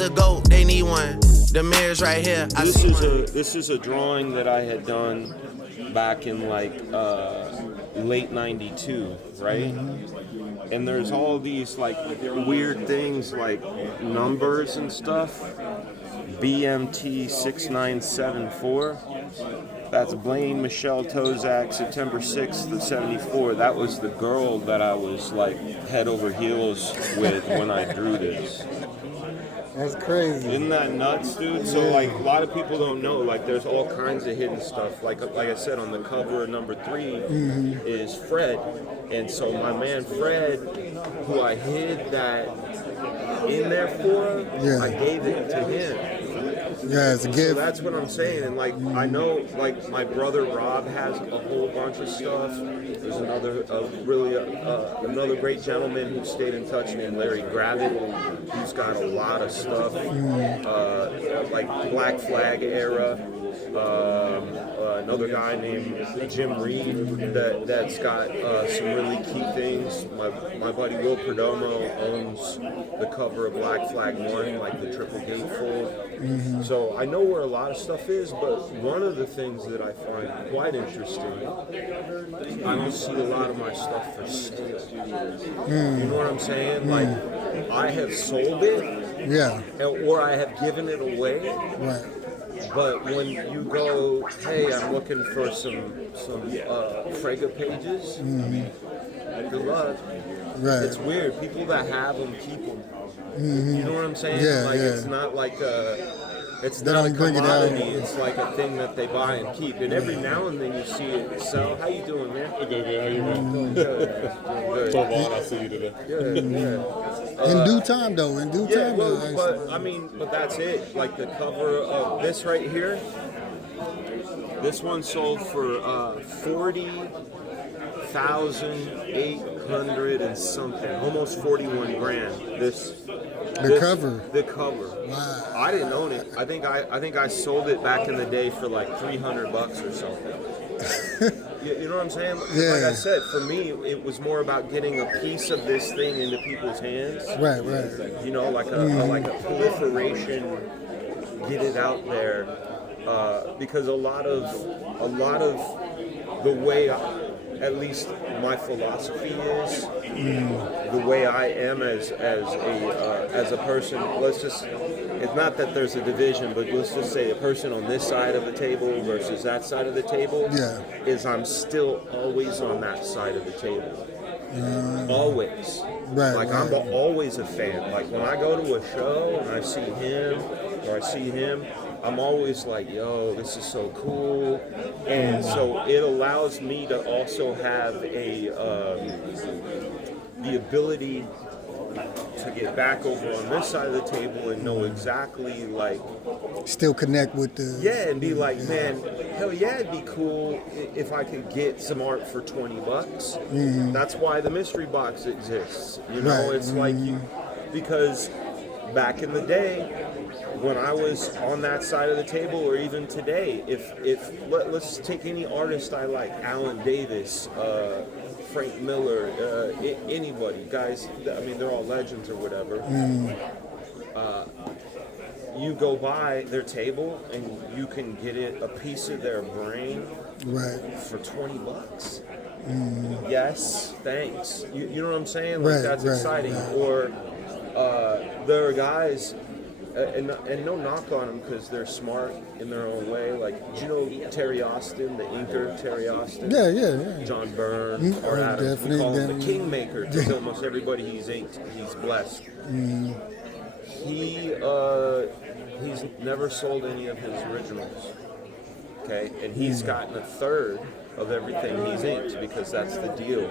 is a goat, they need one. The mirror's right here. This is a drawing that I had done back in like late '92, right? Mm-hmm. And there's all these like weird things like numbers and stuff. BMT 6974. That's Blaine Michelle Tozak, September 6th of '74. That was the girl that I was like head over heels with when I drew this. That's crazy. Isn't that nuts, dude? So like a lot of people don't know, like there's all kinds of hidden stuff. Like I said, on the cover of number 3 is Fred. And so my man Fred, who I hid that in there for, I gave it to him. Yeah, it's a gift. So that's what I'm saying. And like I know like my brother Rob has a whole bunch of stuff. There's another great gentleman who stayed in touch named Larry Gravitt. He's got a lot of stuff, like Black Flag era. Another guy named Jim Reed that's got some really key things. My buddy Will Perdomo owns the cover of Black Flag 1, like the triple gatefold. So I know where a lot of stuff is, but one of the things that I find quite interesting, I don't see a lot of my stuff for sale. You know what I'm saying? Like, I have sold it, or I have given it away. Right. But when you go, hey, I'm looking for some Fraga pages, good luck. Right. It's weird. People that have them keep them. You know what I'm saying? It's not like it's not a commodity. It's like a thing that they buy and keep. And every now and then you see it sell. How you doing, man? Good. How you doing? Good. So long, I see you today. Good. In due time, though. In due time, but that's it. Like the cover of this right here. This one sold for $40,800 and something, almost 41 grand. The cover. Wow. I didn't own it. I think I sold it back in the day for like $300 or something. You know what I'm saying? Yeah. Like I said, for me, it was more about getting a piece of this thing into people's hands. Right. You know, like a proliferation, get it out there, because a lot of the way, at least my philosophy is, the way I am as a person. It's not that there's a division, but let's just say a person on this side of the table versus that side of the table. Is I'm still always on that side of the table. Always. I'm always a fan. Like when I go to a show and I see him or I see him, I'm always like, yo, this is so cool. And so it allows me to also have the ability to get back over on this side of the table and know exactly, like, still connect with the and be like, man, hell yeah, it'd be cool if I could get some art for $20. That's why the mystery box exists. You know, it's like because back in the day when I was on that side of the table, or even today, let's take any artist I like, Alan Davis, Frank Miller, anybody, guys, I mean, they're all legends or whatever. You go by their table and you can get a piece of their brain for $20. Yes, thanks. You know what I'm saying? Like that's exciting. Or there are guys, and no knock on them because they're smart in their own way. Like, do you know Terry Austin, the inker, Terry Austin? Yeah. John Byrne, or Adams. We call him the Kingmaker because almost everybody he's inked, he's blessed. He's never sold any of his originals. Okay, and he's gotten a third of everything he's inked because that's the deal.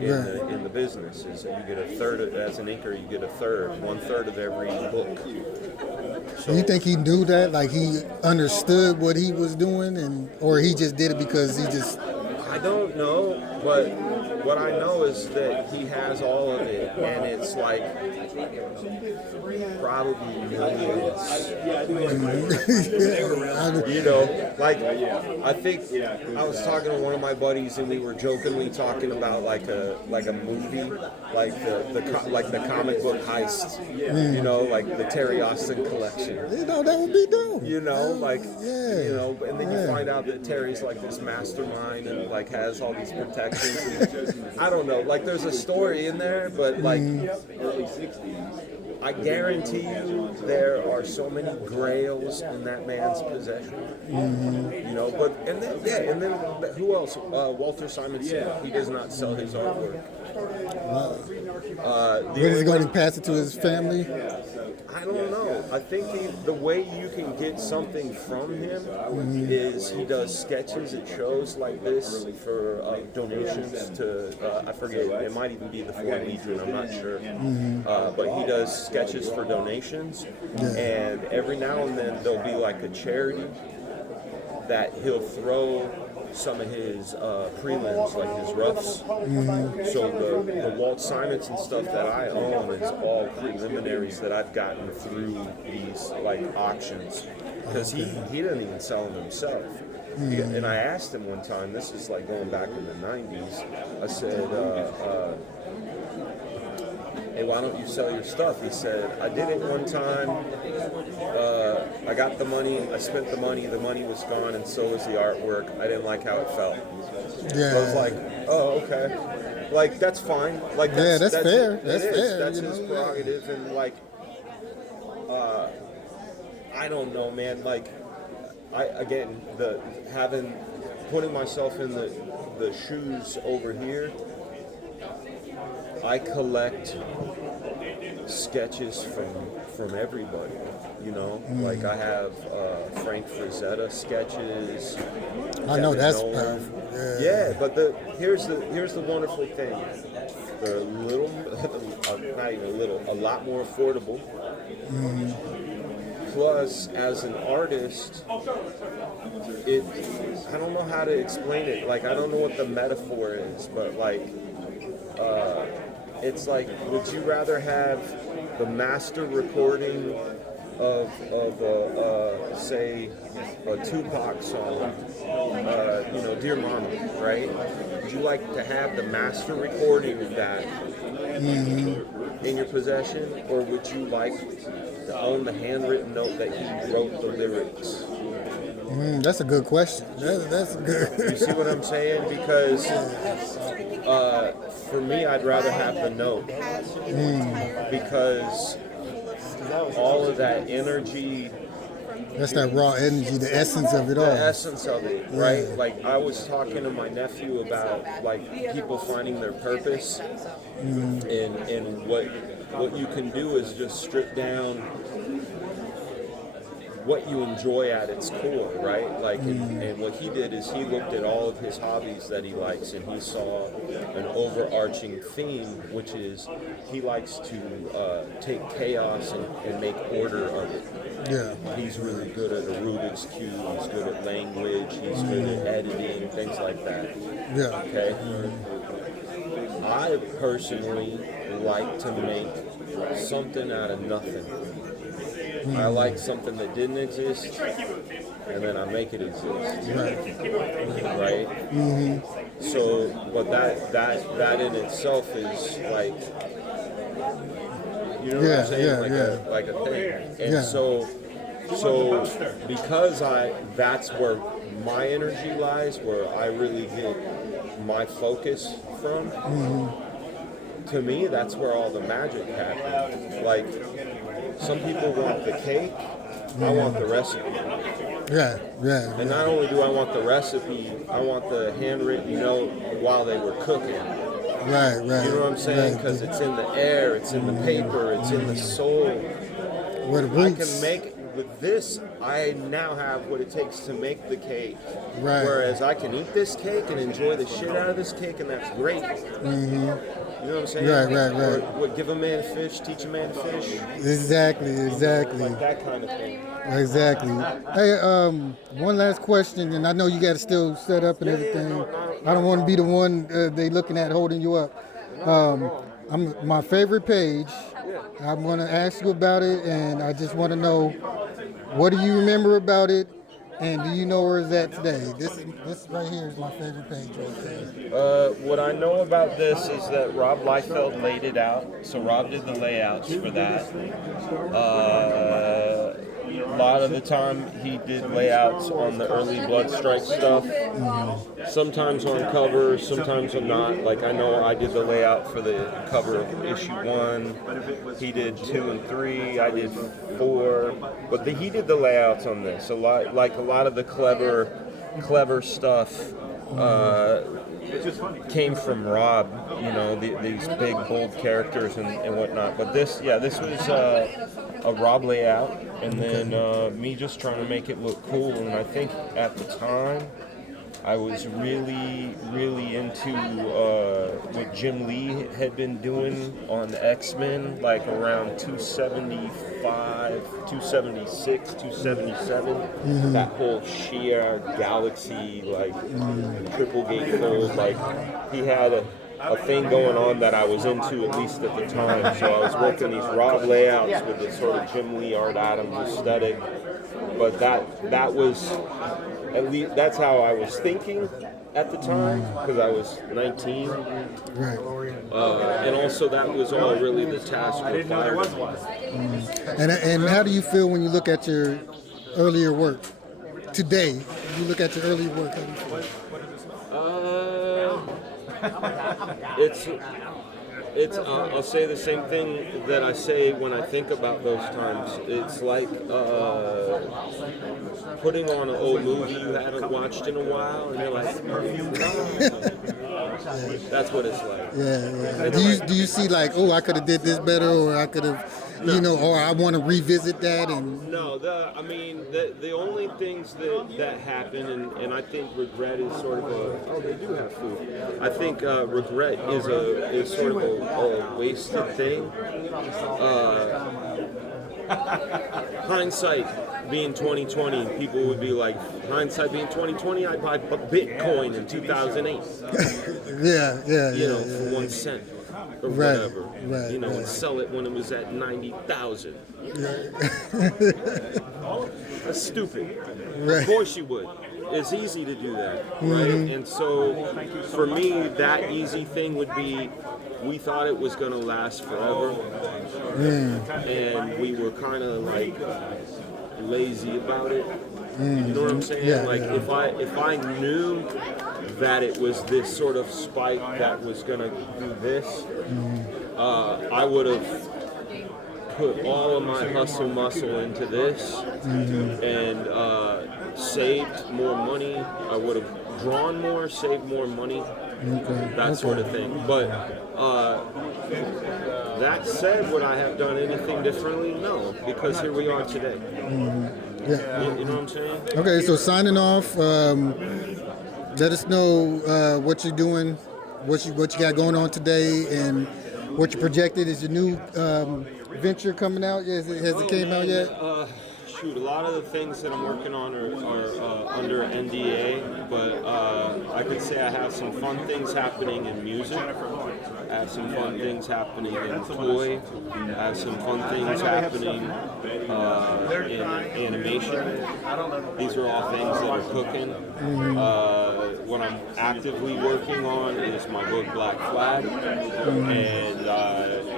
In the business is you get a third as an inker, you get 1/3 of every book. So, you think he knew that? Like he understood what he was doing, or he just did it because he just I don't know, but what I know is that he has all of it, and it's like probably millions. You know, like I think I was talking to one of my buddies, and we were jokingly talking about like a movie, like the comic book heist. You know, like the Terry Austin collection. You know, that would be dope. You know, like Yeah. you know, and then you find out that Terry's like this mastermind and like has all these protections. And, I don't know, like there's a story in there, but like early '60s. I guarantee you there are so many grails in that man's possession. You know, but and then who else? Walter Simonson. He does not sell his artwork. What is he going to pass it to his family? I don't know. I think the way you can get something from him is he does sketches at shows like this for donations to, I forget, it might even be the Fort Legion, I'm not sure. But he does sketches for donations, and every now and then there'll be like a charity that he'll throw some of his prelims, like his roughs. So the Walt Simonson stuff that I own is all preliminaries that I've gotten through these like auctions, because he doesn't even sell them himself. And I asked him one time, this is like going back in the 90s, I said, hey, why don't you sell your stuff? He said, I did it one time, I got the money, I spent the money was gone, and so was the artwork. I didn't like how it felt. Yeah. I was like, oh, okay. Like, that's fine. Like, that's fair. That's fair. That's you his know? prerogative, and like, I don't know, man. Like, putting myself in the shoes over here, I collect sketches from everybody, you know. Like I have Frank Frazetta sketches. I know Kevin that's Nolan. powerful. Yeah, but here's the wonderful thing. They're a little, not even a little, a lot more affordable. Plus, as an artist, I don't know how to explain it. Like, I don't know what the metaphor is, but like, it's like, would you rather have the master recording of say, a Tupac song, you know, Dear Mama, right? Would you like to have the master recording of that in your possession, or would you like to own the handwritten note that he wrote the lyrics? That's a good question. That's good. You see what I'm saying? Because for me, I'd rather have the note, because all of that energy. That's that raw energy, the essence of it all. The essence of it, right? Like, I was talking to my nephew about like people finding their purpose, and what you can do is just strip down what you enjoy at its core, right? Like, and what he did is he looked at all of his hobbies that he likes, and he saw an overarching theme, which is he likes to take chaos and make order of it. Yeah. He's really good at a Rubik's Cube, he's good at language, he's good at editing, things like that. Yeah. Okay? I personally like to make something out of nothing. I like something that didn't exist, and then I make it exist. Right? So, but that in itself is like, you know what I'm saying? Like a thing. And so because that's where my energy lies, where I really get my focus from. To me, that's where all the magic happens. Like, some people want the cake, I want the recipe. And not only do I want the recipe, I want the handwritten note while they were cooking. Right. You know what I'm saying? Because it's in the air, it's in the paper, it's in the soul. Where the roots. with this, I now have what it takes to make the cake. Right. Whereas I can eat this cake and enjoy the shit out of this cake, and that's great. Mm-hmm. You know what I'm saying? Right. Or give a man fish, teach a man to fish. Exactly. Like that kind of thing. Exactly. Hey, one last question, and I know you got to still set up and everything. No. I don't want to be the one they looking at holding you up. I'm my favorite page. I'm going to ask you about it, and I just want to know, what do you remember about it, and do you know where it's at today? This right here is my favorite page right there. What I know about this is that Rob Liefeld laid it out. So Rob did the layouts for that. A lot of the time he did layouts on the early Bloodstrike stuff. Sometimes on covers, sometimes on not. Like I know I did the layout for the cover of issue 1. He did 2 and 3. I did 4. But he did the layouts on this. A lot of the clever stuff came from Rob, you know, these big bold characters and whatnot. But this was a Rob layout, and then me just trying to make it look cool. And I think at the time I was really into what Jim Lee had been doing on the X-Men, like around 275, 276, 277. That whole sheer galaxy, like triple gatefold, like he had a thing going on that I was into, at least at the time. So I was working these Rob layouts with this sort of Jim Lee, Art Adams aesthetic. But that was, at least that's how I was thinking at the time, because I was 19. Right. And also that was all really the task required. And how do you feel when you look at your earlier work today? You look at your earlier work. How do you feel? It's I'll say the same thing that I say when I think about those times. It's like putting on an old movie you haven't watched in a while, and you're like, that's what it's like. Yeah. Do you see like, oh, I could have did this better, or I could have, or I want to revisit that? And no, the only things that happen, and I think regret is sort of they do have food. I think regret is sort of a wasted thing. Hindsight being 2020, people would be like, hindsight being 2020, I'd buy Bitcoin in 2008. For 1 cent or whatever. And sell it when it was at 90,000. That's stupid. Of course you would. It's easy to do that, right? And so, for me, that easy thing would be, we thought it was going to last forever, and we were kind of like lazy about it. You know what I'm saying? If I knew that it was this sort of spike that was going to do this, I would have put all of my hustle muscle into this and saved more money. I would have drawn more, saved more money, that sort of thing. But that said, would I have done anything differently? No, because here we are today. You know what I'm saying? Okay, so signing off, let us know what you're doing, what you got going on today, and what you projected. Is your new venture coming out? Has it came out yet? A lot of the things that I'm working on are under NDA, but I could say I have some fun things happening in music. I have some fun things happening in toy. I have some fun things happening in animation. These are all things that are cooking. What I'm actively working on is my book Black Flag. And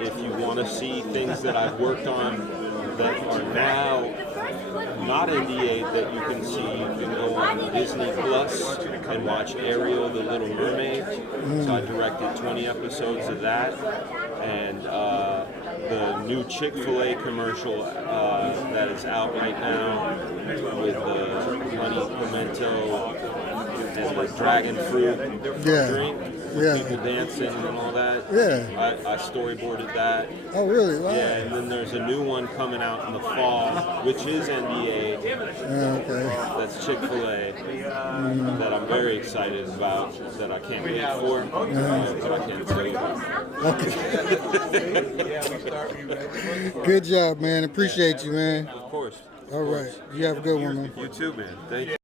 if you want to see things that I've worked on that are now not NDA that you can see, you can go on Disney Plus and watch Ariel, the Little Mermaid. So I directed 20 episodes of that, and the new Chick-fil-A commercial that is out right now with the honey pimento and the dragon fruit drink with people dancing and all that. Yeah. I storyboarded that. Oh, really? Wow. Yeah, and then there's a new one coming out in the fall, which is NBA. Okay. That's Chick-fil-A that I'm very excited about, that I can't wait for, but I can't tell you about. Okay. Good job, man. Appreciate you, man. Of course. All right. You have a good one, man. You too, man. Thank you.